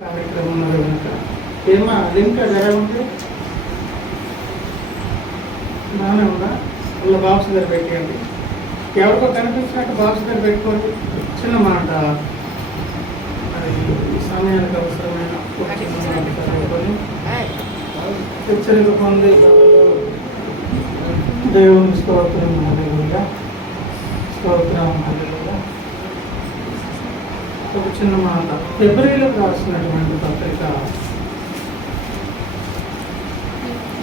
కార్యక్రమం ఉన్నది కనుక ఏమా లింక్ అది ఎలా ఉంది బాగానే ఉందా ఇలా బాక్స్ దగ్గర పెట్టేయండి. ఎవరికో కనిపించినట్టు బాక్స్ దగ్గర పెట్టుకోండి. చిన్న మాట మరి సమయానికి అవసరమైన చదువుకొని హెచ్చరిక పొంది దేవుని స్తోత్రం హల్లెలూయా స్తోత్రం హల్లెలూయా. ఒక చిన్న మాట ఫిబ్రవరిలోకి రాసినటువంటి పత్రిక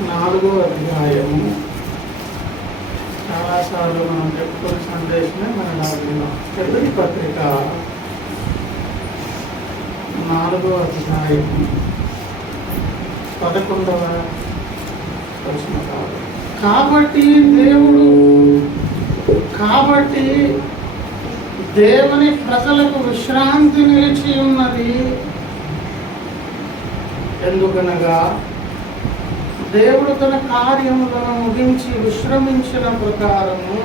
4వ అధ్యాయము. చాలాసార్లు మనం చెప్పుకునే సందేశమే మన రాజులో ఫిబ్రవరి పత్రిక 4వ అధ్యాయము 11వ వచనం. కాబట్టి దేవుని ప్రజలకు విశ్రాంతి నిలిచి ఉన్నది. ఎందుకనగా దేవుడు తన కార్యములను ముగించి విశ్రమించిన ప్రకారము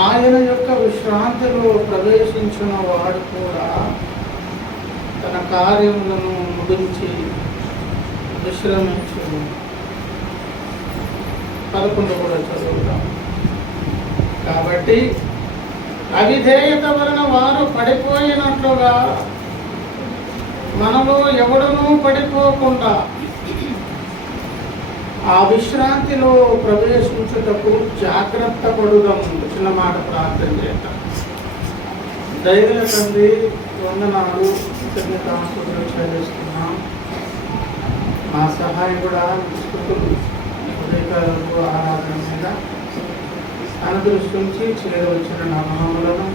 ఆయన యొక్క విశ్రాంతిలో ప్రవేశించిన వాడు కూడా తన కార్యములను ముగించి విశ్రమించు. 11 కూడా చదువుతాం. కాబట్టి అవిధేయత వలన వారు పడిపోయినట్లుగా మనలో ఎవడనూ పడిపోకుండా ఆ విశ్రాంతిలో ప్రవేశించుటకు జాగ్రత్త పడుదాం. చిన్న మాట ప్రార్థన చేద్దాం. దైవ తండ్రి వందనాలు కృతజ్ఞతాస్తుతులు చెల్లిస్తున్నాం. మా సహాయం కూడా స్థుతులు ఉదయకాలకు ఆరాధన మీద అనుదృష్టించి చేరవచ్చిన నా మహములను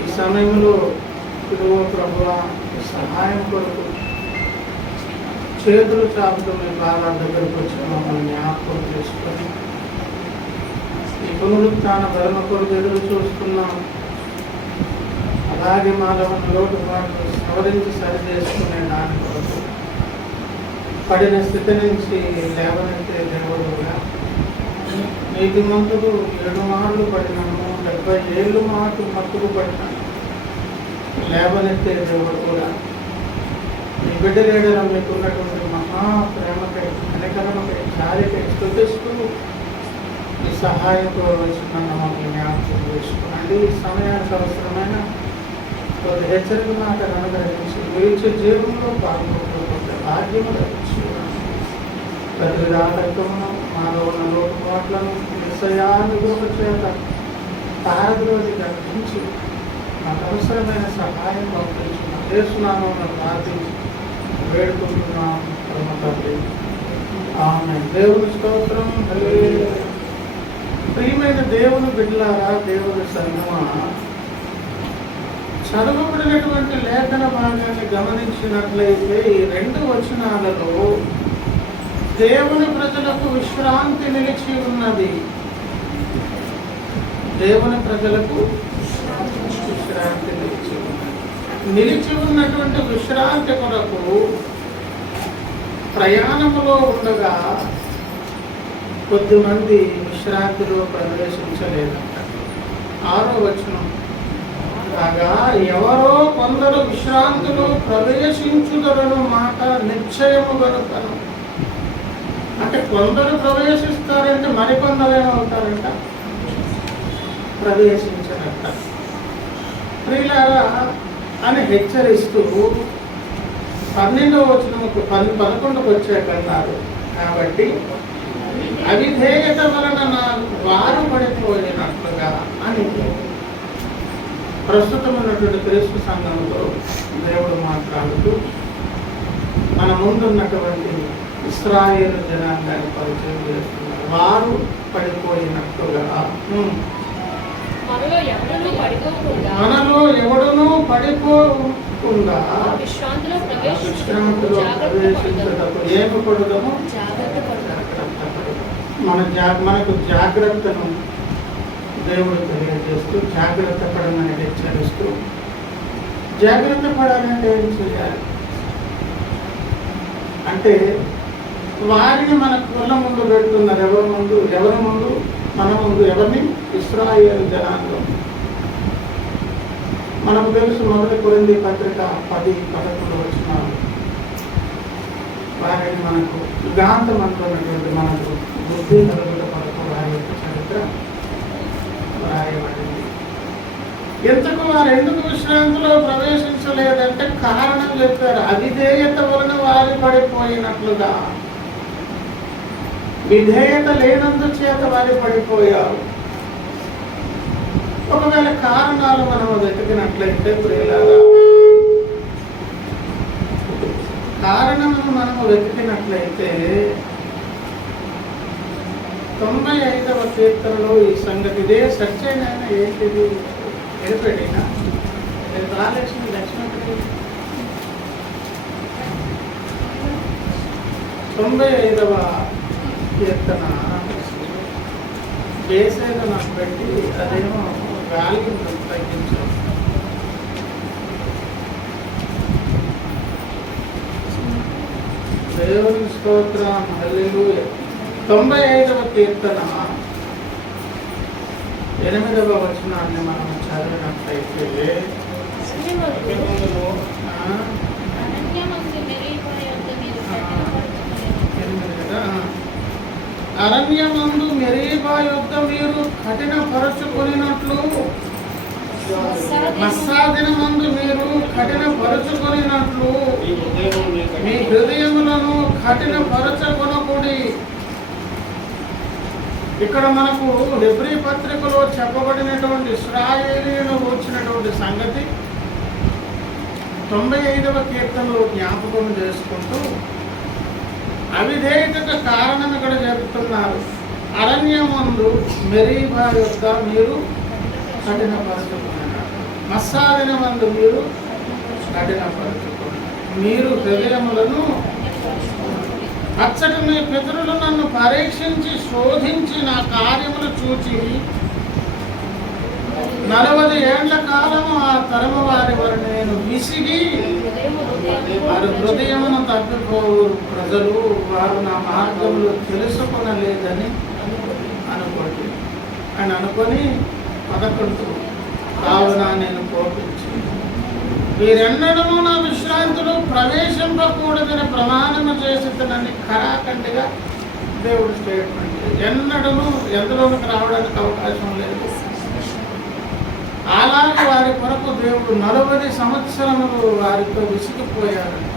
ఈ సమయంలో ప్రభువా సహాయం కొరకు చేతులు చాపుతూ మీ బాగా దగ్గరకు వచ్చిన మమ్మల్ని జ్ఞాపకం చేసుకొని ఈ పునరుత్థాన ధర్మ కొరకు ఎదురు చూస్తున్నాం. అలాగే మాలో లోటుపాట్లు సవరించి సరి చేసుకునే దాని కొరకు పడిన స్థితి నుంచి లేవనెత్తే దేవుడుగా నీతి మంతులు 7 మార్లు పడినాము, 70 ఏళ్ళు మాకు మత్తుకు పడినాను. లేవనెత్తే దేవుడు కూడా మీ బిడ్డలేడలో మీకు ఉన్నటువంటి మహా ప్రేమకై కనికరమకై చారికై స్తుతిస్తూ ఈ సహాయంతో వచ్చిన మమ్మల్ని జ్ఞాపకం చేసుకోండి. ఈ సమయానికి అవసరమైన కొద్ది హెచ్చరిక మాటను అనుగ్రహించి గురించి జీవనంలో పాల్గొనకపోతే భాగ్యము లభించి ప్రతి విధాలకమును మాలో ఉన్న లోటుపాట్లను నిశ్చయానుభూత చేత తారద్రోజు గర్భించి మాకు అవసరమైన సహాయం పంపించిన చేస్తున్నామని ప్రార్థించి వేడుకుంటున్నాం పరమ తండ్రి. ఆమేన్. దేవుని స్తోత్రం. హల్లెలూయా. ప్రియమైన దేవుని బిడ్డలారా, దేవుని సంగమా, చదవబడినటువంటి లేఖన భాగాన్ని గమనించినట్లయితే ఈ 2 వచనాలలో దేవుని ప్రజలకు విశ్రాంతి నిలిచి ఉన్నది. దేవుని ప్రజలకు విశ్రాంతి నిలిచి ఉన్నది. నిలిచి ఉన్నటువంటి విశ్రాంతి కొరకు ప్రయాణములో ఉండగా కొద్దిమంది విశ్రాంతిలో ప్రవేశించలేదంట. 6వ వచనం కాగా ఎవరో కొందరు విశ్రాంతిలో ప్రవేశించుదరను మాట నిశ్చయము గనుకను. అంటే కొందరు ప్రవేశిస్తారంటే మరికొందరు ఏమవుతారంట? ప్రవేశించరంట. ప్రియులారా అని హెచ్చరిస్తూ 12వ వచనముకు 11కు వచ్చాకన్నారు. కాబట్టి అవిధేయత వలన వారు పడిపోయినట్లుగా అని ప్రస్తుతమైనటువంటి క్రీస్తు సంఘంలో దేవుడు మాట్లాడుతూ మన ముందున్నటువంటి ఇశ్రాయేలు జనాంగాన్ని పరిచయం చేస్తున్నారు. వారు పడిపోయినట్టుగా మనలో ఎవడనూ పడిపోకుండా విశ్రాంతిలో ప్రవేశించేటప్పుడు ఏమి పడుదాము? మనకు జాగ్రత్తను దేవుడు తెలియజేస్తూ జాగ్రత్త పడమని హెచ్చరిస్తూ, జాగ్రత్త పడాలంటే ఏం చేయాలి అంటే వారిని మన కళ్ళ ముందు పెడుతున్నారు. ఎవరి ముందు? మన ముందు. ఎవరిని? ఇశ్రాయేలు జనాంగం. మనకు తెలుసు 1 కొరింథీ పత్రిక 10:11 వచనాలు వారిని మనకు యుగాంతం అనుకున్నటువంటి మనకు బుద్ధి కలుగుట కొరకు వారి యొక్క చరిత్ర రాయబడింది. ఎంతకు వారు ఎందుకు విశ్రాంతిలో ప్రవేశించలేదంటే కారణం చెప్పారు. అవిధేయత వలన వారి పడిపోయినట్లుగా, విధేయత లేనందుచేత వారి పడిపోయారు. ఒకవేళ కారణాలు మనం వెతికినట్లయితే ప్రియులారా, కారణమును మనము వెతికినట్లయితే 95వ కీర్తనలో ఈ సంగతి ఇదే సత్యైన ఏంటిది ఎడిపెట్టినా రాలక్ష్మి లక్ష్మి 95వ కీర్తన బేసేదో నాకు పెట్టి అదేమో గాలికి తగ్గించాం. దేవుని స్తోత్రం, హల్లెలూయా. 95వ కీర్తన 8వ వచనాన్ని మనం చదివినట్లయితే అరణ్యమందు మెరీబా యొద్ద మీరు కఠినపరచుకొనినట్లు, మస్సాదినమందు మీరు కఠినపరచుకొనినట్లు మీ హృదయములను కఠినపరచుకొనకుడి. ఇక్కడ మనకు హెబ్రీ పత్రికలో చెప్పబడినటువంటి ఇశ్రాయేలీయులను వచ్చినటువంటి సంగతి 95వ కీర్తనలో జ్ఞాపకం చేసుకుంటూ అవిధేయతకు కారణం ఇక్కడ చెబుతున్నారు. అరణ్యమందు మెరీబా యొద్ద మీరు కఠినపరచుకున్నారు, మస్సాదినమందు మీరు కఠినపరచుకున్నారు, మీరు హృదయములను అచ్చటి మీ పితరులు నన్ను పరీక్షించి శోధించి నా కార్యములు చూచి 40 ఏండ్ల కాలము ఆ తరము వారి వారు నేను విసిగి వారి హృదయమును తప్పిపోవు ప్రజలు వారు నా మార్గములు తెలుసుకొనలేదని అనుకొని 11 కావున నేను కోపించి వీరెన్నడూ నా విశ్రాంతిలో ప్రవేశింపకూడదని ప్రమాణము చేసినని ఖరాఖండిగా దేవుడు స్టేట్మెంట్. ఎన్నడూ ఎందులోనికి రావడానికి అవకాశం లేదు. అలాగే వారి కొరకు దేవుడు 40 సంవత్సరములు వారితో విసిగిపోయారంట.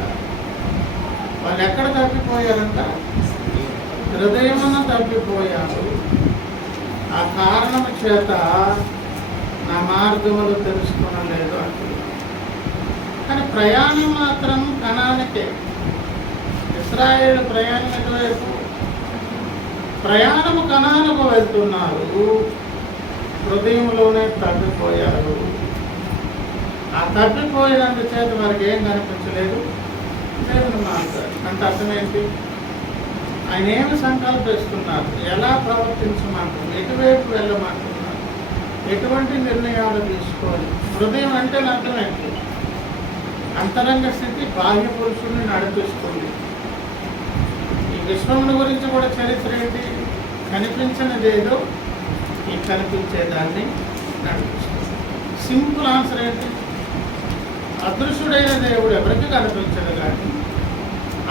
వాళ్ళు ఎక్కడ తప్పిపోయారంట? హృదయమున తప్పిపోయారు. ఆ కారణము చేత నా మార్గములు తెలుసుకోనలేదు అంటున్నారు. కానీ ప్రయాణం మాత్రం కనానికే. ఇశ్రాయేలు ప్రయాణం ఎటువైపు? ప్రయాణము కనానుకు వెళ్తున్నారు, హృదయంలోనే తప్పిపోయారు. ఆ తప్పిపోయినందుచేత వారికి ఏం కనిపించలేదు, దేవుని మార్గాలు. అంటే అర్థమేంటి? ఆయన ఏమి సంకల్పిస్తున్నారు, ఎలా ప్రవర్తించమంటున్నారు, ఎటువైపు వెళ్ళమంటున్నారు, ఎటువంటి నిర్ణయాలు తీసుకోవాలి. హృదయం అంటే అర్థమేంటి? అంతరంగ స్థితి బాహ్య పురుషుల్ని నడిపిస్తుంది. ఈ విశ్వముని గురించి కూడా చరిత్ర ఏంటి? కనిపించినదేదో ఈ కనిపించేదాన్ని నడిపిస్తుంది. సింపుల్ ఆన్సర్ ఏంటి? అదృశ్యుడైన దేవుడు ఎవరికి కనిపించదు, కానీ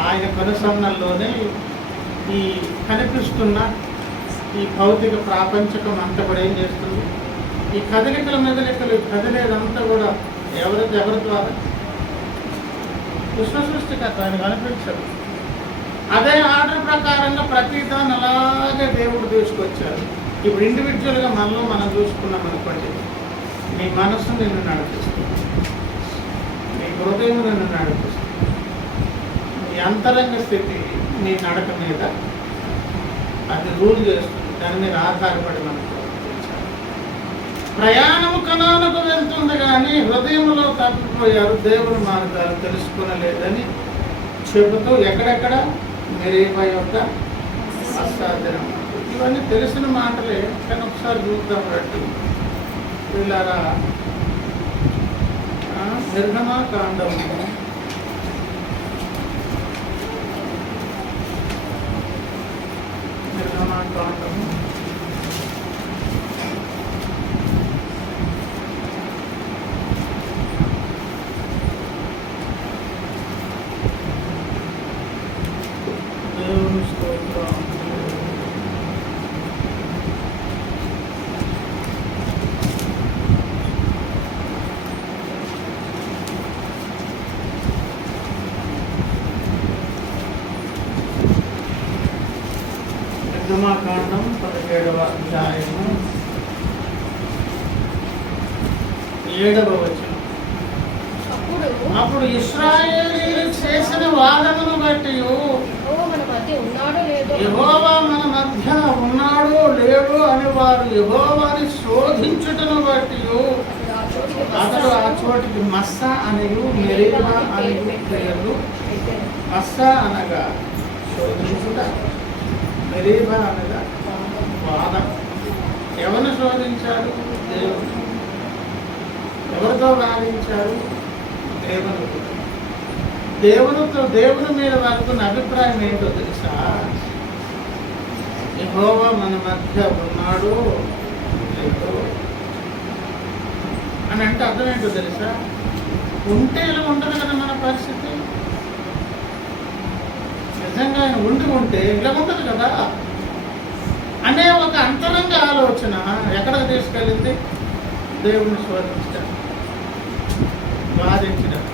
ఆయన కనుసన్నల్లోనే ఈ కనిపిస్తున్న ఈ భౌతిక ప్రాపంచకం అంతా కూడా ఏం చేస్తుంది? ఈ కదలికల మెదలికలు కదిలేదంతా కూడా ఎవరి ద్వారా? విశ్వ సృష్టికర్త, ఆయన కనిపించదు. అదే ఆర్డర్ ప్రకారంగా ప్రతిదాన్ని అలాగే దేవుడు తీసుకొచ్చారు. ఇప్పుడు ఇండివిజువల్గా మనలో మనం చూసుకున్నాం అనుకోండి, నీ మనస్సు నిన్ను నడిపిస్తుంది, నీ హృదయం నిన్ను నడిపిస్తుంది, నీ అంతరంగ స్థితి నీ నడక మీద అది రూల్ చేస్తుంది. దాని మీద ఆధారపడి మనం ప్రవర్తించాలి. ప్రయాణము కణాలకు వెళ్తుంది, కానీ హృదయంలో తప్పిపోయారు, దేవుని మార్గాలు తెలుసుకునలేదని చెబుతూ ఎక్కడెక్కడ మెరీబా యొక్క అసాధ్యం. ఇవన్నీ తెలిసిన మాటలే, కానీ ఒకసారి చూద్దాం రండి వీళ్ళారా. నిర్గమాకాండము 33 దేవుని స్తోత్రం. నిర్గమాకాండం 17వ అధ్యాయము 7వ వచనం. అప్పుడు ఇశ్రాయేలీయులు చేసిన వాదనను బట్టి యెహోవా మన మధ్య ఉన్నాడో లేడో అని వారు యెహోవాని శోధించుటను బట్టి అతడు ఆ చోటికి మస్సా అనియు మెరీబా అనియు పేర్లు. మస్సా అనగా శోధించుట, మెరీబా అనగా వాదం. ఎవరిని శోధించారు? దేవుడు. ఎవరితో వాదించారు? దేవుని మీద వారికి అభిప్రాయం ఏంటో తెలుసా? యెహోవా మన మధ్య ఉన్నాడు లేదో అని అంటే అర్థం ఏంటో తెలుసా? ఉంటే ఇలా ఉండదు కదా మన పరిస్థితి. నిజంగా ఆయన ఉంటే ఇలా ఉండదు కదా అనే ఒక అంతరంగ ఆలోచన ఎక్కడికి తీసుకెళ్ళింది? దేవుని శోధించడం, బాధించడం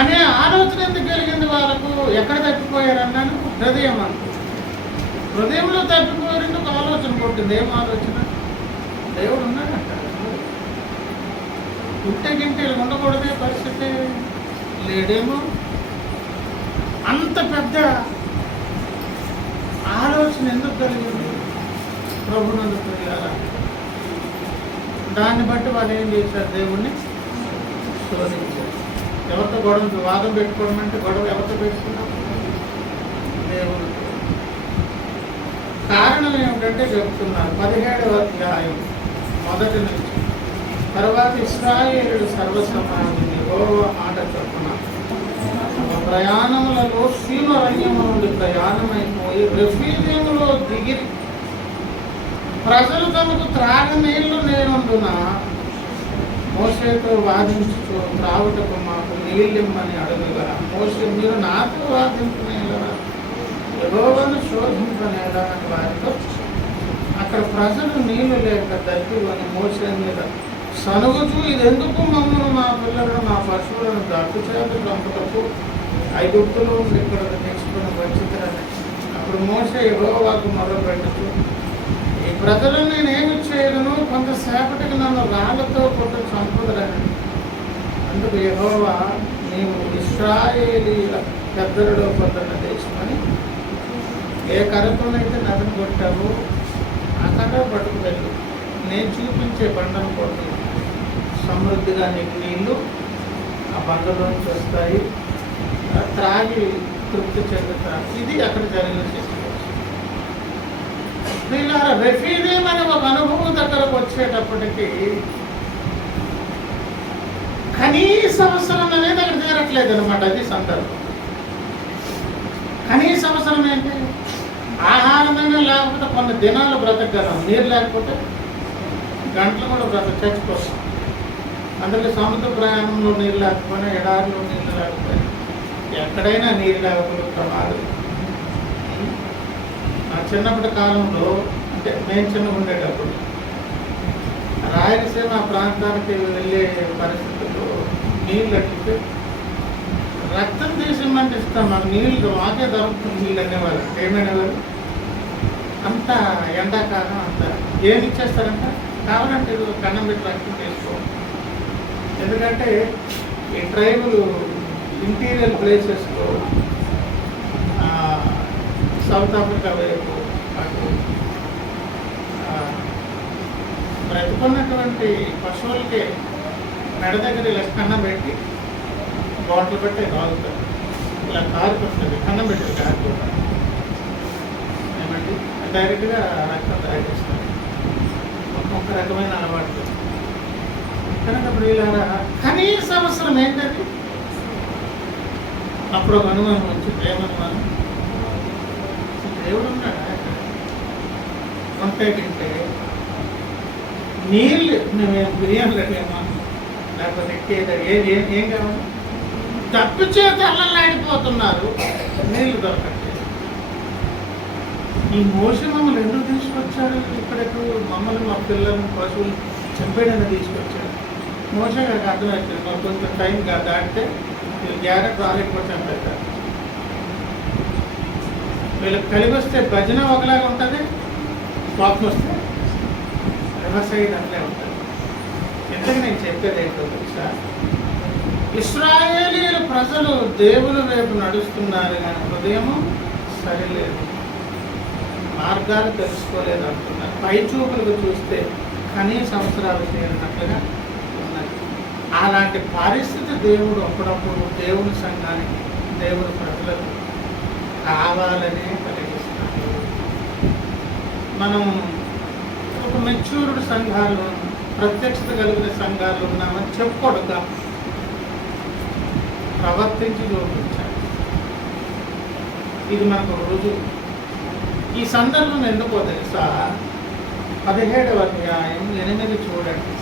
అనే ఆలోచన ఎందుకు కలిగింది వాళ్ళకు? ఎక్కడ తప్పిపోయారన్నాను? హృదయం అంత. హృదయంలో తప్పిపోయారంటే ఒక ఆలోచన కొట్టింది. ఏం ఆలోచన? దేవుడు ఉన్నాడంట. ఉంటే గింటే ఉండకూడదే పరిస్థితి లేడేమో. అంత పెద్ద ఆలోచన ఎందుకు కలిగింది ప్రభునందు ప్రియులారా? దాన్ని బట్టి వాళ్ళు ఏం చేశారు? దేవుణ్ణి శోధించారు. ఎవరితో గొడవ వాదం పెట్టుకోవడం అంటే గొడవ ఎవరితో పెట్టుకున్నాం? దేవుడు. కారణం ఏమిటంటే చెప్తున్నారు 17వ అధ్యాయం 1 నుంచి. తర్వాత ఇశ్రాయేలుడు సర్వసమాజం యెహోవా మాట చొప్పున ప్రయాణములలో సీమరణ్యము నుండి ప్రయాణమైపోయి రెఫీదీములో దిగి ప్రజలు తమకు త్రాగనీళ్లు నేనుండున మోషేతో వాదించుతూ త్రావుటకు మాకు నీళ్ళిమ్మని అడుగుగా, మోషే మీరు నాతో వాదించునేలా యెహోవాను శోధింపనేలా అని వారితో. అక్కడ ప్రజలు నీళ్లు లేక దప్పికొని మోషే మీద సనుగుతూ, ఇదెందుకు మమ్మల్ని మా పిల్లలను మా పశువులను దట్టు చేత చంపుటకు ఐగుప్తులో ఉండి ఇక్కడికి తీసుకుని వచ్చిందని. అప్పుడు మోషే యెహోవాకు మొదలుపెట్టుతూ, ఈ ప్రజలను నేనేమి చేయలను, కొంతసేపటికి నన్ను రాళ్లతో కొట్టు చంపుదరని. అందుకు యెహోవా, నీవు ఇశ్రాయేలీయుల పెద్దలలో కొందరిని దేశమని ఏ కర్రతోనైతే నదిని కొట్టావో ఆ కర్ర పట్టుకు వెళ్ళు, నేను చూపించే బండను కొట్టు, సమృద్ధిగా నీకు నీళ్లు ఆ బండలోంచి వస్తాయి, త్రాగి తృప్తి చెందుతారు. ఇది అక్కడ జరిగిన సిచ్యువేషన్. రెఫీదీం అనే ఒక అనుభవం దగ్గరకు వచ్చేటప్పటికి కనీస అవసరం అనేది అక్కడ తీరట్లేదు అనమాట. అది సందర్భం. కనీస అవసరం ఏంటి? ఆహారమే లేకపోతే కొన్ని దినాలు బ్రతకగలం, నీరు లేకపోతే గంటలు కూడా చచ్చిపోతాం. అందుకే సముద్ర ప్రయాణంలో నీళ్ళు లేకపోయినా, ఎడారిలో నీళ్ళు లేకపోయినా, ఎక్కడైనా నీరు లేకపోతే ప్రమాదం. నా చిన్నప్పటి కాలంలో, అంటే మేము చిన్నగా ఉండేటప్పుడు రాయలసీమ ప్రాంతానికి వెళ్ళే పరిస్థితుల్లో నీళ్ళు అట్టితే రక్తం తీసిమ్మంటే ఇస్తాం, మాకు నీళ్ళు మాకే దొరుకుతుంది నీళ్ళు అనేవారు. ఏమనేవారు? అంత ఎండాకాలం అంత ఏమి ఇచ్చేస్తారంట, కావాలంటే కన్నం పెట్టి రక్తం తీసుకోవాలి. ఎందుకంటే ఈ ట్రైబుల్ ఇంటీరియర్ ప్లేసెస్లో సౌత్ ఆఫ్రికా వైపు అటు బ్రతుకున్నటువంటి పశువులకి మెడ దగ్గర ఇలా కన్నం పెట్టి బాటిల్ పెట్టి కాలుతారు. ఇలా కారుకొస్తుంది, కన్నం పెట్టి కారుకోవడం ఏమండి, డైరెక్ట్గా రక్తం తాగేస్తారు. ఒక్కొక్క రకమైన అలవాట్లు. కనుక ఇప్పుడు ఇలా కనీస అవసరం ఏంటది? అప్పుడు ఒక అనుమానం వచ్చింది. ఏమనుమానం? దేవుడు ఉన్నాడా ఉంటే తింటే నీళ్ళు మేము బిర్యానీ కట్టేమా, లేకపోతే ఏం కావాలి? డబ్బు చేత అల్లలాడిపోతున్నారు. నీళ్లు దొరకట్లేదు. ఈ మోషే మమ్మల్ని ఎందుకు తీసుకొచ్చాడు ఇక్కడకు? మమ్మల్ని మా పిల్లల్ని పశువులు చంపేయడానికి తీసుకొచ్చాడు. మోషే గారికి అర్థమవుతుంది, మాకు కొంచెం టైం దాటితే వీళ్ళు గ్యారెట్ రాలేకపోతే చంపేస్తారు. వీళ్ళకి కలిగి వస్తే భజన ఒకలాగా ఉంటుంది, కోపం వస్తే రివర్స్ అయ్యేది అట్లే ఉంటుంది. ఎందుకు నేను చెప్పేది ఏంటో తెలుసా? ఇశ్రాయేలీయుల ప్రజలు దేవుని వైపు నడుస్తున్నారు కానీ హృదయము సరిలేదు, మార్గాలు తెలుసుకోలేదు అంటున్నారు. పై చూపులకు చూస్తే కనీస అవసరాలు చేరినట్లుగా ఉన్నది. అలాంటి పరిస్థితి దేవుడు అప్పుడప్పుడు దేవుని సంఘానికి, దేవుని ప్రజలకు కావాలనే కలిగిస్తున్నాడు. మనం ఒక మెచ్యూర్డ్ సంఘాలు, ప్రత్యక్షత కలిగిన సంఘాలు ఉన్నామని చెప్పుకోడుగా ప్రవర్తించి చూపించాలి. ఇది మనకు రుజువు. ఈ సందర్భం ఎందుకో తెలుసా? 17వ అధ్యాయం 8 చూడండి.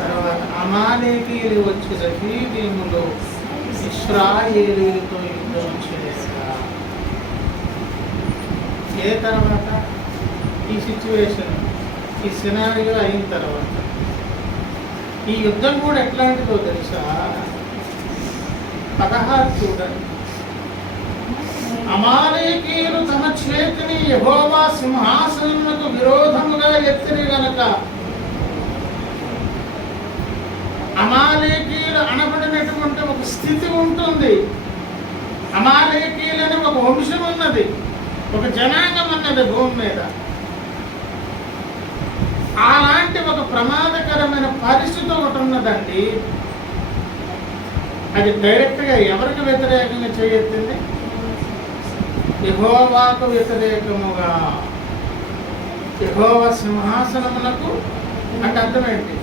తర్వాత అమాలేకీయులు వచ్చి రఫీదీములో ఇశ్రాయేలీయులతో యుద్ధం చేయగా, ఏ తర్వాత ఈ సిచ్యువేషన్, ఈ సినారియో అయిన తర్వాత ఈ యుద్ధం కూడా ఎట్లాంటిదో తెలుసా? 16 చూడండి. అమాలేకీయులు తమ చేతిని యెహోవా సింహాసనమునకు విరోధముగా ఎత్తిరి గనక, అమాలేకీయులు అనబడినటువంటి ఒక స్థితి ఉంటుంది. అమాలేకీయులని ఒక వంశం ఉన్నది, ఒక జనాంగం ఉన్నది భూమి మీద. అలాంటి ఒక ప్రమాదకరమైన పరిస్థితి ఒకటి ఉన్నదండి. అది డైరెక్ట్గా ఎవరికి వ్యతిరేకంగా చేయెత్తింది? యెహోవాకు వ్యతిరేకముగా. యెహోవా సింహాసనములకు అంటే అర్థం ఏంటి?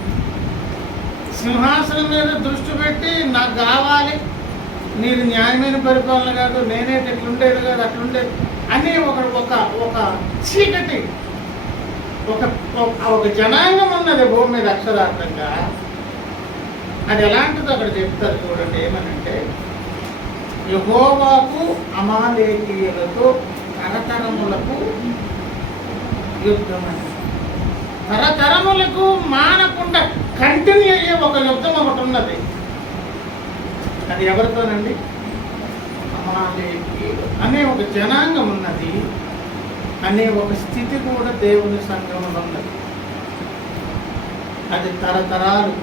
సింహాసనం మీద దృష్టి పెట్టి నాకు కావాలి, నీది న్యాయమైన పరిపాలన కాదు, నేనేది ఇట్లుండేది కాదు, అట్లుండేది అని ఒక చీకటి, ఒక జనాంగం ఉన్నది భూమి మీద అక్షరార్థంగా. అది ఎలాంటిదో అక్కడ చెప్తారు చూడండి. ఏమనంటే, యెహోవాకు అమాలేకీయులతో తరతరములకు యుద్ధం అని. తరతరములకు మానకుండా కంటిన్యూ అయ్యే ఒక యుద్ధం ఒకటి ఉన్నది. అది ఎవరితోనండి? అమాలేకీయులు అనే ఒక జనాంగం ఉన్నది, అనే ఒక స్థితి కూడా దేవుని సంఘంలో ఉన్నది. అది తరతరాలు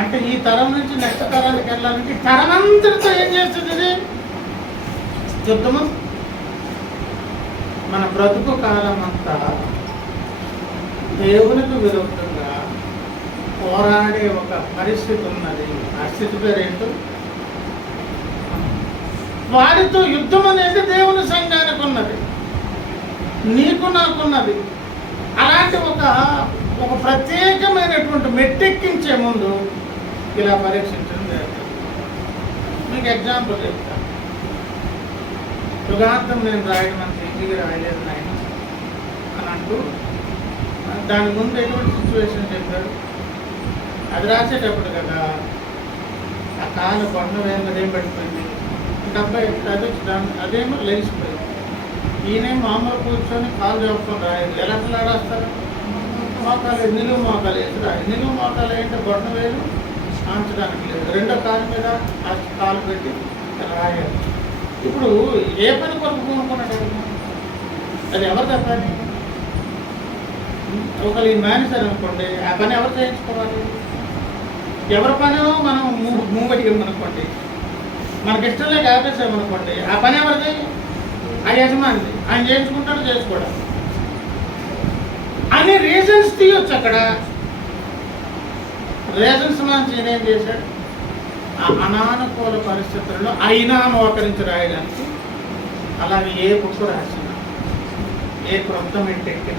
అంటే ఈ తరం నుంచి నెక్స్ట్ తరానికి వెళ్ళాలంటే తరమంతటితో ఏం చేస్తుంది? ఇది యుద్ధము. మన బ్రతుకు కాలం అంతా దేవునికి విరుద్ధంగా పోరాడే ఒక పరిస్థితి ఉన్నది. ఆ స్థితి పేరేంటో? వారితో యుద్ధం అనేది దేవుని సంఘానికి ఉన్నది, నీకు నాకున్నది. అలాంటి ఒక ప్రత్యేకమైనటువంటి మెట్టెక్కించే ముందు ఇలా పరీక్షించడం జరుగుతుంది. మీకు ఎగ్జాంపుల్ చెప్తాను. యుగాంతం నేను రాయడం అంత ఈజీగా రాయలేదు నాయన అని అంటూ దాని ముందు ఎటువంటి సిచ్యువేషన్ చెప్పాడు. అది రాసేటప్పుడు కదా ఆ కాలు కొండ అదేం పడిపోయింది, 70 అదేమో లేచిపోయింది. ఈయనే మామూలు కూర్చొని కాలు చెప్పుకొని రాయదు. ఎలా రాస్తారు? మోకాలు, నిలువు మోకాలు వేసి రాయి. నిలువు మోకాలు ఏంటంటే బొట్ట వేలు ఆంచడానికి లేదు, రెండో కాలు మీద ఆ కాలు పెట్టి రాయాలి. ఇప్పుడు ఏ పని కొరకు కొనుక్కున్నాడు? అది ఎవరు తప్పని? ఒకళ్ళు ఈ మేనేజర్ అనుకోండి, ఆ పని ఎవరు చేయించుకోవాలి? ఎవరి పని మనం మూగడిగామనుకోండి, మనకి ఇష్టం లేక ఆపేసామనుకోండి, ఆ పని ఎవరిది? ఆ యజమానిది. ఆయన చేయించుకుంటాడు, చేసుకోవడం అన్ని రీజన్స్ తీయొచ్చు. అక్కడ రీజన్స్ నుంచి నేనేం చేశాడు? ఆ అనానుకూల పరిస్థితుల్లో అయినా మోకరించి రాయడానికి. అలాగే ఏ బుక్ రాసిన, ఏ క్రొత్త మెట్టెక్కిన,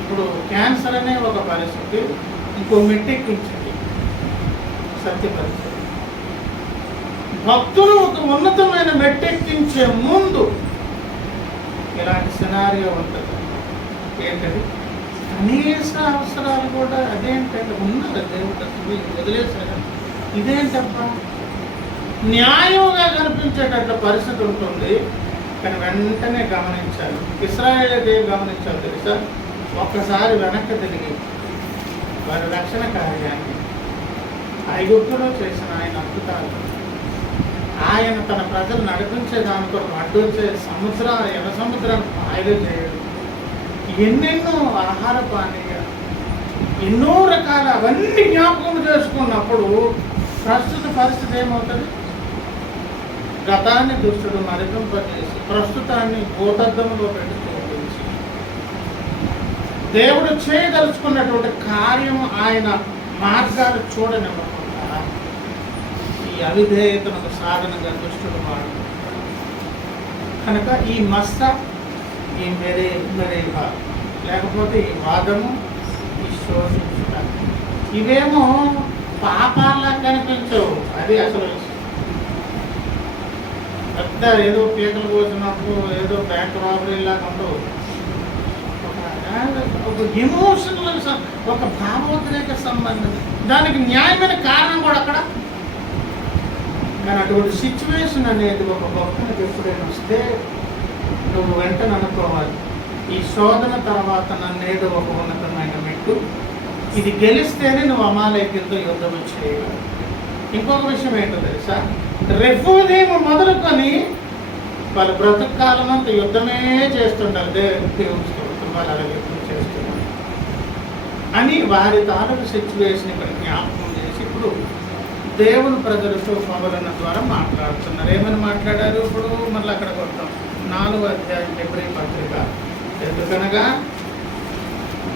ఇప్పుడు క్యాన్సర్ అనే ఒక పరిస్థితి ఇంకో మెట్టెక్కించింది సత్య పరిస్థితి. భక్తులు ఒక ఉన్నతమైన మెట్టెక్కించే ముందు ఇలాంటి సినారియో ఉంటుంది. ఏంటది? కనీస అవసరాలు కూడా అదేంటంటే ఉన్నది దేవుడు వదిలేసాడు. ఇదేంటబ్బా న్యాయంగా కనిపించేటట్ల పరిస్థితి ఉంటుంది. కానీ వెంటనే గమనించాలి. ఇశ్రాయేలుకి ఏం గమనించాలి తెలుసా? ఒక్కసారి వెనక్కి తిరిగి వారి రక్షణ కార్యాన్ని, ఐగుప్తులో చేసిన ఆయన అద్భుతాలు, ఆయన తన ప్రజలు నడిపించే దాని కొరకు అడ్డు వచ్చే ఎర్ర సముద్రాన్ని పాయలు చేయడం, ఎన్నెన్నో ఆహార పానీయాలు, ఎన్నో రకాల అవన్నీ జ్ఞాపకం చేసుకున్నప్పుడు ప్రస్తుత పరిస్థితి ఏమవుతుంది? గతాన్ని దుష్టుడు మరిపింపజేసి ప్రస్తుతాన్ని భూతద్దంలో పెట్టి చూపించి దేవుడు చేయదలుచుకున్నటువంటి కార్యం ఆయన మార్గాలు చూడనివ్వకుండా ఈ అవిధేయతను సాధనగా దుష్టుడు వాడు. కనుక ఈ మస్త, ఈ మెరేభ లేకపోతే ఈ వాదము, ఈ శోషించుట, ఇవేమో పాపాల్లా కనిపించవు. అది అసలు పెద్ద ఏదో పీకలు కోసినప్పుడు ఏదో బ్యాంక్ రాబరీ లాగా ఉండవు. ఒక ఎమోషనల్, ఒక భావోద్రేక సంబంధం, దానికి న్యాయమైన కారణం కూడా అక్కడ. కానీ అటువంటి సిచ్యువేషన్ అనేది ఒక భక్తునికి ఎప్పుడైనా వస్తే నువ్వు వెంటనే అనుకోవాలి, ఈ శోధన తర్వాత నన్నేదో ఒక ఉన్నతమైన మెట్టు, ఇది గెలిస్తేనే నువ్వు అమాలేకులతో యుద్ధం చేయగలవు. ఇంకొక విషయం ఏంటో తెలుసా? రెఫూదీము మొదలుకొని వాళ్ళ బ్రతుకు కాలం అంతా యుద్ధమే చేస్తుంటారు. దేవుని స్తోత్రం, వాళ్ళు అలా యుద్ధం చేస్తున్నారు అని వారి తాలూకు సిచ్యువేషన్ ఇక్కడ జ్ఞాపకం చేసి ఇప్పుడు దేవుని ప్రజలతో మొదలన్న ద్వారా మాట్లాడుతున్నారు. ఏమని మాట్లాడారు? ఇప్పుడు మళ్ళీ అక్కడ కొడతాం 4వ అధ్యాయం హెబ్రీ పత్రిక. ఎందుకనగా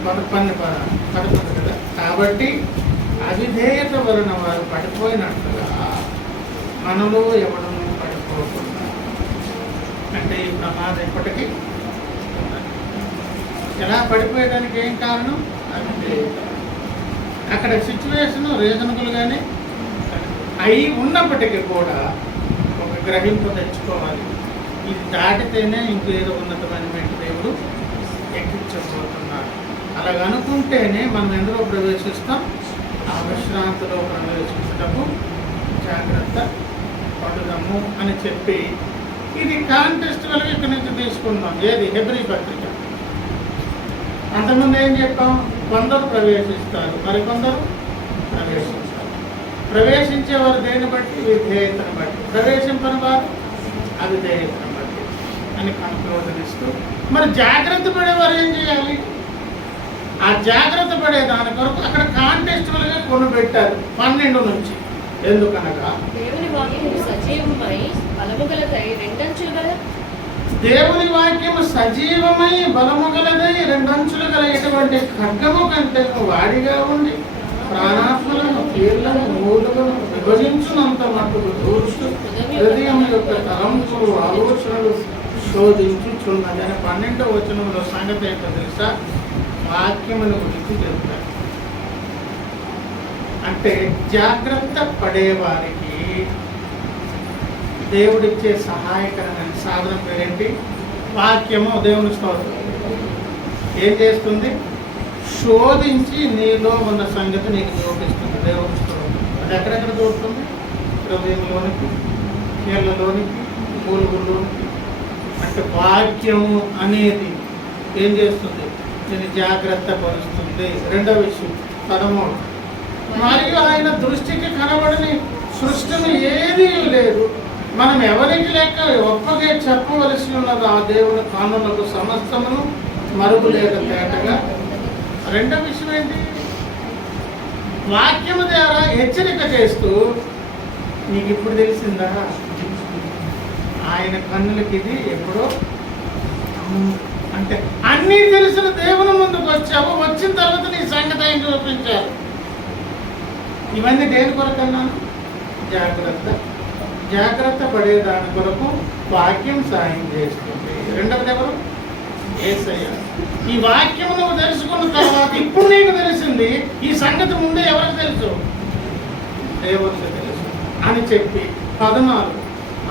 11 కదా. కాబట్టి అవిధేయత వలన వారు పడిపోయినట్లుగా మనలో ఎవడను పడిపోకుండా, అంటే ఈ ప్రమాదం ఇప్పటికీ ఎలా పడిపోయడానికి ఏం కారణం? అవిధేయత. అక్కడ సిచ్యువేషన్ రీజనబుల్గానే అయి ఉన్నప్పటికీ కూడా ఒక గ్రహింపు తెచ్చుకోవాలి. ఇది దాటితేనే ఇంకేదో ఉన్నతమైన దేవుడు ఎక్కించబోతున్నారు. అలాగ అనుకుంటేనే మనం ఎందులో ప్రవేశిస్తాం? ఆ విశ్రాంతిలో ప్రవేశించటము జాగ్రత్త పడుదము అని చెప్పి ఇది కాంటెస్టువల్గా ఇక్కడి నుంచి తీసుకుందాం. ఏది? హెబ్రీ పత్రిక. అంతకుముందు ఏం చెప్పాం? కొందరు ప్రవేశిస్తారు, మరికొందరు ప్రవేశిస్తారు. ప్రవేశించేవారు దేని బట్టి? విధేయతను బట్టి. ప్రవేశింపని వారు అవిధేయతను బట్టి అని కన్క్లూజన్ ఇస్తూ, మరి జాగ్రత్త పడేవారు ఏం చేయాలి? ఆ జాగ్రత్త పడే దాని కొరకు అక్కడ కాంటెస్టువల్గా కొన్ని పెట్టారు 12 నుంచి. ఎందుకనగా దేవుని వాక్యము సజీవమై బలము గలదై రెండంచులు గల ఎటువంటి ఖడ్గము కంటే వాడిగా ఉండి ప్రాణాత్మలను, కీళ్లను, మూలులను విభజించునంత మట్టుకు దూర్చు హృదయం యొక్క తలంపులు, ఆలోచనలు శోధించుచున్నది అని 12వ వచనంలో సంగతి ఏంటో తెలుసా? వాక్యమును గురించి చెప్తారు. అంటే జాగ్రత్త పడేవారికి దేవుడిచ్చే సహాయకరమైన సాధన పేరేంటి? వాక్యము. దేవుని స్తోత్రం. ఏం చేస్తుంది? శోధించి నీలో ఉన్న సంగతి నీకు చూపిస్తుంది. దేవుని స్తోత్రం. అది ఎక్కడెక్కడ చూపుతుంది? హృదయంలోనికి, కీళ్ళలోనికి, మూలుగుల్లోనికి. అంటే వాక్యము అనేది ఏం చేస్తుంది? దీన్ని జాగ్రత్త పరుస్తుంది. రెండవ విషయం 13. మరియు ఆయన దృష్టికి కనబడని సృష్టిని ఏదీ లేదు. మనం ఎవరికి లెక్క ఒప్పగే చెప్పవలసి ఉన్నది ఆ దేవుని కానులకు సమస్తమును మరుగులేక తేటగా. రెండవ విషయం ఏంటి? వాక్యము ద్వారా హెచ్చరిక చేస్తూ, నీకు ఇప్పుడు తెలిసిందా? ఆయన కన్నులకి ఇది ఎప్పుడో, అంటే అన్నీ తెలిసిన దేవుని ముందుకు వచ్చావు, వచ్చిన తర్వాత నీ సంగతి ఆయన చూపించారు. ఇవన్నీ దేని కొరకన్నాను? జాగ్రత్త పడేదాని కొరకు వాక్యం సాయం చేస్తుంది. రెండవది ఎవరు? యేసయ్య. ఈ వాక్యం నువ్వు తెలుసుకున్న తర్వాత ఇప్పుడు నీకు తెలిసింది. ఈ సంగతి ముందే ఎవరికి తెలుసు? దేవుడికి తెలుసు అని చెప్పి 14.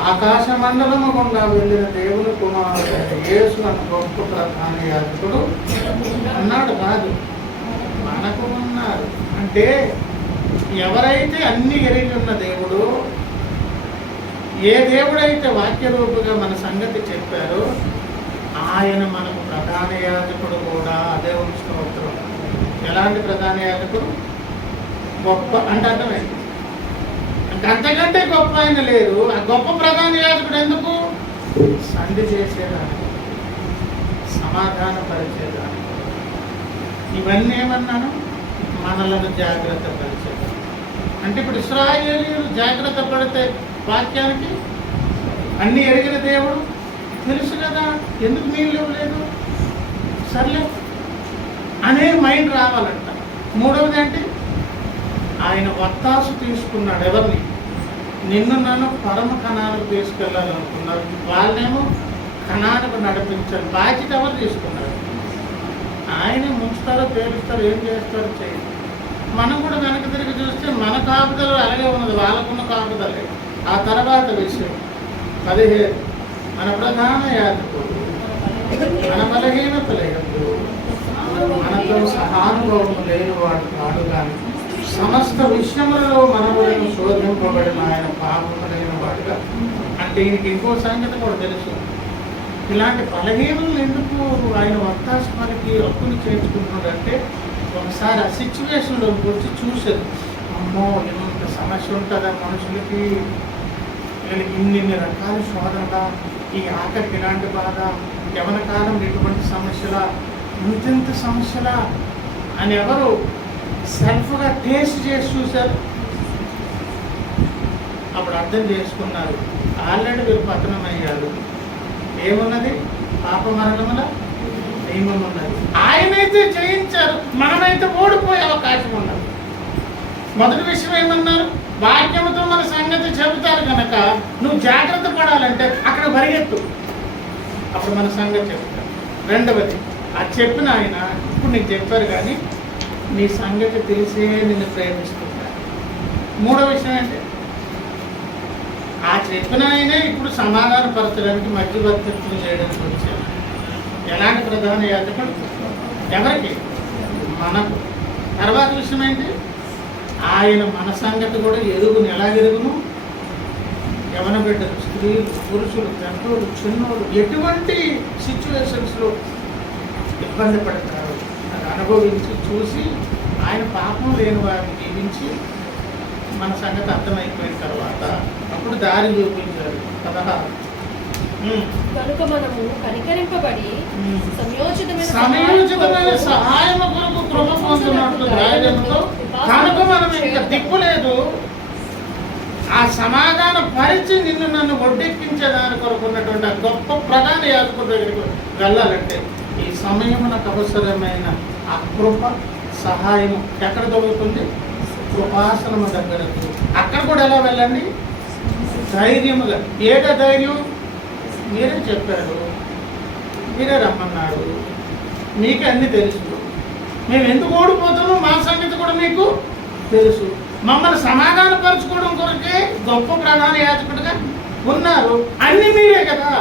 ఆకాశ మండలము గుండా వెళ్ళిన దేవుని కుమారుడు యేసు అని గొప్ప ప్రధాన యాజకుడు అన్నాడు. కాదు, మనకు ఉన్నారు. అంటే ఎవరైతే అన్ని ఎరిగి ఉన్న దేవుడు ఏ దేవుడైతే వాక్యరూపుగా మన సంగతి చెప్పారో ఆయన మనకు ప్రధాన యాజకుడు కూడా. అదే స్తోత్రం. ఎలాంటి ప్రధాన యాజకుడు? గొప్ప అంటే అర్థమైంది. అంతకంటే గొప్ప ఆయన లేరు. ఆ గొప్ప ప్రధాన యాజకుడు ఎందుకు? సంధి చేసేదానికి, సమాధానపరిచేదానికి. ఇవన్నీ ఏమన్నాను? మనలను జాగ్రత్త పరిచేదానికి. అంటే ఇప్పుడు ఇశ్రాయేలీయులు జాగ్రత్త పడితే వాక్యానికి అన్నీ ఎరిగిన దేవుడు తెలుసు కదా, ఎందుకు నీళ్ళు ఇవ్వలేదు, సర్లే అనే మైండ్ రావాలంట. మూడవది ఏంటి? ఆయన వత్తాసు తీసుకున్నాడు. ఎవరిని? నిన్ను నన్ను పరమ కణాలకు తీసుకెళ్ళాలనుకున్నారు. వాళ్ళేమో కణాలకు నడిపించారు. బాధ్యత ఎవరు తీసుకున్నారు? ఆయన ముంచుతారో తేలుస్తారో ఏం చేస్తారో చేయాలి. మనం కూడా వెనక తిరిగి చూస్తే మన కాపుదలు అలాగే ఉన్నది, వాళ్ళకున్న కాపుదలే. ఆ తర్వాత విషయం 17, మన ప్రధాన యాజకుడు మన బలహీనతలేదు, మనతో సహానుభవం లేనివాడు కాడు కానీ సమస్త విషయములలో మనములను శోధింపబడిన ఆయన పాపములైన వాడుగా. అంటే ఈయనకి ఇంకో సంగతి కూడా తెలుసు. ఇలాంటి బలహీనలు ఎందుకు ఆయన వత్తాసు మనకి హక్కుని చేర్చుకుంటున్నాడంటే, ఒకసారి ఆ సిచ్యువేషన్లోకి వచ్చి చూశారు. అమ్మో, ఇంత సమస్య ఉంటుందా మనుషులకి, వీళ్ళకి ఇన్ని రకాల శోధనలా, ఈ ఆఖరికి ఇలాంటి బాధ, యవన కాలం ఎటువంటి సమస్యలా, ఇంతింత సమస్యలా అని ఎవరు సెల్ఫ్గా టేస్ట్ చేసి చూశారు. అప్పుడు అర్థం చేసుకున్నారు, ఆల్రెడీ వీళ్ళు పతనం అయ్యారు. ఏమున్నది? పాప మరణముల నియమం ఉన్నది. ఆయనైతే జయించారు, మనమైతే ఓడిపోయే అవకాశం ఉన్నది. మొదటి విషయం ఏమన్నారు? వాక్యముతో మన సంగతి చెబుతారు కనుక నువ్వు జాగ్రత్త పడాలంటే అక్కడ పరిగెత్తు, అప్పుడు మన సంగతి చెప్తారు. రెండవది, ఆ చెప్పిన ఆయన ఇప్పుడు నీకు చెప్పారు కానీ నీ సంగతి తెలిసే నిన్ను ప్రేమిస్తున్నారు. మూడో విషయం అంటే ఆ చెప్పిన ఆయనే ఇప్పుడు సమాధానపరచడానికి మధ్యవర్తిత్వం చేయడానికి వచ్చారు. ఎలాంటి ప్రధాన యాజకుడు? ఎవరికి? మనకు. తర్వాత విషయం ఏంటి? ఆయన మన సంగతి కూడా ఎరుగును. ఎలాగెరుగును? యవన బిడ్డలు, స్త్రీలు, పురుషులు, పెద్దోళ్ళు, చిన్నోళ్ళు ఎటువంటి సిచ్యువేషన్స్లో ఇబ్బంది పడతారు అది అనుభవించి చూసి ఆయన పాపం లేని వారిని జీవించి మన సంగతి అర్థమైపోయిన తర్వాత అప్పుడు దారి చూపించారు. 16 కనుక మనము కనికరింపబడి సమయోచితమైన సహాయము కొరకు కృప పొందుతున్నట్లు ధైర్యంతో, కనుక మనం ఇంకా దిక్కు లేదు, ఆ సమాధాన పరిచి నిన్ను నన్ను ఒడ్డెక్కించేదాని కొరకు ఉన్నటువంటి ఆ గొప్ప ప్రధాన యాజకుడి దగ్గరికి వెళ్ళాలంటే ఈ సమయమునకు అవసరమైన ఆ కృప సహాయము ఎక్కడ దొరుకుతుంది? కృపాసనము దగ్గరకు. అక్కడ కూడా ఎలా వెళ్ళండి? ధైర్యముగా. ఏట ధైర్యం? మీరే చెప్పారు, మీరే రమ్మన్నాడు, మీకే అన్నీ తెలుసు, మేము ఎందుకు ఓడిపోతామో మా సంగతి కూడా మీకు తెలుసు. మమ్మల్ని సమాధానపరచుకోవడం కొరకే గొప్ప ప్రధాన యాజకుడిగా ఉన్నారు. అన్నీ మీరే కదా,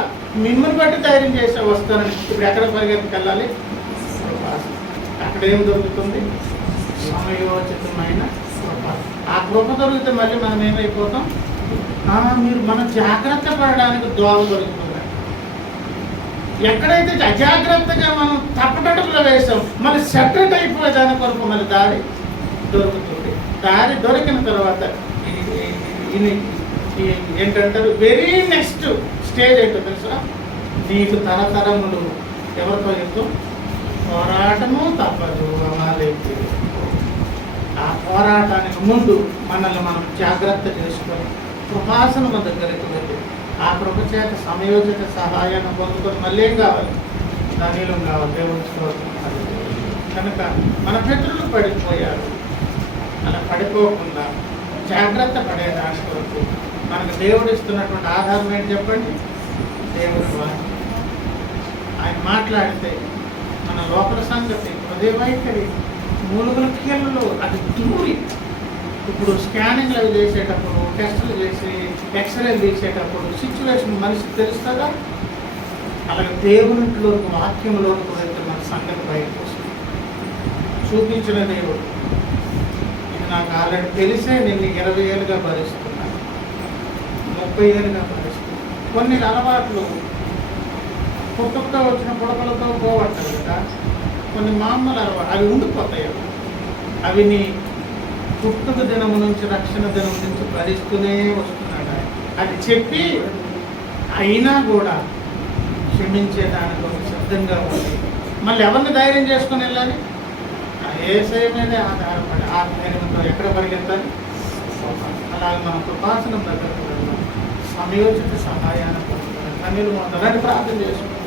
మిమ్మల్ని బట్టి ధైర్యం చేసే వస్తారని. ఇప్పుడు ఎక్కడ పరిగెత్తుకెళ్ళాలి? అక్కడ ఏం దొరుకుతుంది? సమయోచితమైన కృప. ఆ కృప దొరికితే మళ్ళీ మనం ఏమైపోతాం? మీరు మనం జాగ్రత్త పడడానికి దోవ దొరుకుతుంది. ఎక్కడైతే అజాగ్రత్తగా మనం తప్పటడుగులో వేసాం, మళ్ళీ సెపరేట్ అయిపోయే దాని కొరకు మళ్ళీ దారి దొరుకుతుంది. దారి దొరికిన తర్వాత ఏంటంటారు, వెరీ నెక్స్ట్ స్టేజ్ ఏంటో తెలుసా? నీకు తరతరములు ఎవరితో యుద్ధం? పోరాటము తప్పదు. అమాలేకి. ఆ పోరాటానికి ముందు మనల్ని మనం జాగ్రత్త చేసుకొని కృపాసనము దగ్గరికి వెళ్ళి ఆ కృప చేత సమయోచిత సహాయాన్ని పొందుకొని మళ్ళీ ఏం కావాలి? దానిలో కావాలి. దేవుని స్తోత్రం. కనుక మన పితరులు పడిపోయారు, అలా పడిపోకుండా జాగ్రత్త పడే దాని కొరకు మనకు దేవుడు ఇస్తున్నటువంటి ఆధారం ఏంటి చెప్పండి? దేవుడి వాక్యం. ఆయన మాట్లాడితే మన లోపల సంగతి, హృదయ వైఖరి, మూలుగుల కీళ్ళలో అది దూరి ఇప్పుడు స్కానింగ్లు అవి చేసేటప్పుడు, టెస్టులు చేసి ఎక్స్రేలు తీసేటప్పుడు సిచ్యువేషన్ మనిషికి తెలుస్తుందా? అలాగే దేవునిలోకి వాక్యంలోకి వెళ్తే మన సంగతి బయటకు వస్తుంది. చూపించిన దేవుడు, ఇది నాకు ఆల్రెడీ తెలిసే నిన్ను 20 ఏళ్ళుగా భరిస్తున్నాను, 70 ఏళ్ళుగా పరిస్థితి. కొన్ని అలవాట్లు పుట్టుకతో వచ్చిన పుడకలతో పోగొట్టారు కదా, కొన్ని మామూలు అలవాటు అవి ఉండిపోతాయి. అవి నీ పుట్టుక దినం నుంచి రక్షణ దినం నుంచి భరిస్తూనే వస్తున్నాడు ఆయన. అది చెప్పి అయినా కూడా క్షమించేదానికి ఒక సిద్ధంగా ఉంది. మళ్ళీ ఎవరిని ధైర్యం చేసుకుని వెళ్ళాలి? ఆ యేసయ్య మీదే ఆధారపడి ఆ ధైర్యంతో ఎక్కడ పరిగెత్తాలి? అలాగే మన కృపాసనం దగ్గరకు వెళ్దాం, సమయోచిత సహాయాన్ని పొందుతాం. కన్నీళ్ళు మొదలని ప్రార్థన చేసుకుంటాం.